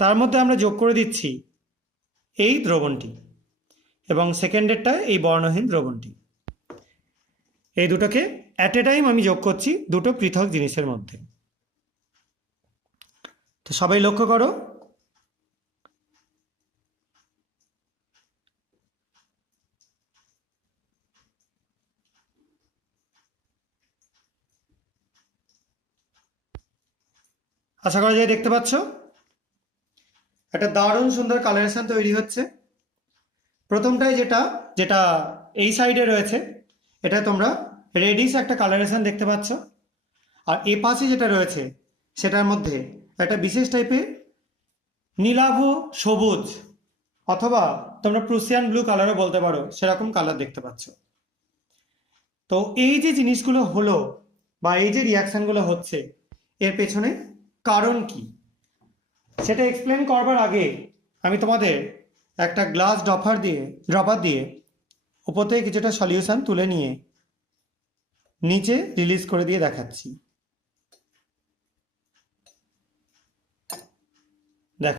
তার মধ্যে আমরা যোগ করে দিচ্ছি এই দ্রবণটি এবং সেকেন্ডেরটা এই বর্ণহীন দ্রবণটি। এই দুটোকে অ্যাট এ টাইম আমি যোগ করছি দুটো পৃথক জিনিসের মধ্যে। তো সবাই লক্ষ্য করো, আশা করা যায় দেখতে পাচ্ছ একটা দারুণ সুন্দর কালারেশন তৈরি হচ্ছে। প্রথমটাই যেটা যেটা এই সাইডে রয়েছে, এটা তোমরা রেডিশ একটা কালারেশন দেখতে পাচ্ছ, আর এ পাশে যেটা রয়েছে সেটার মধ্যে একটা বিশেষ টাইপের নীলাভ সবুজ অথবা তোমরা প্রুসিয়ান ব্লু কালারও বলতে পারো, সেরকম কালার দেখতে পাচ্ছ। তো এই যে জিনিসগুলো হলো বা এই যে রিয়াকশনগুলো হচ্ছে, এর পেছনে কারণ কি সেটা এক্সপ্লেন করবার আগে আমি তোমাদের একটা গ্লাস ড্রপার দিয়ে উপর থেকে কিছুটা সলিউশন তুলে নিয়ে নিচে রিলিজ করে দিয়ে দেখাচ্ছি।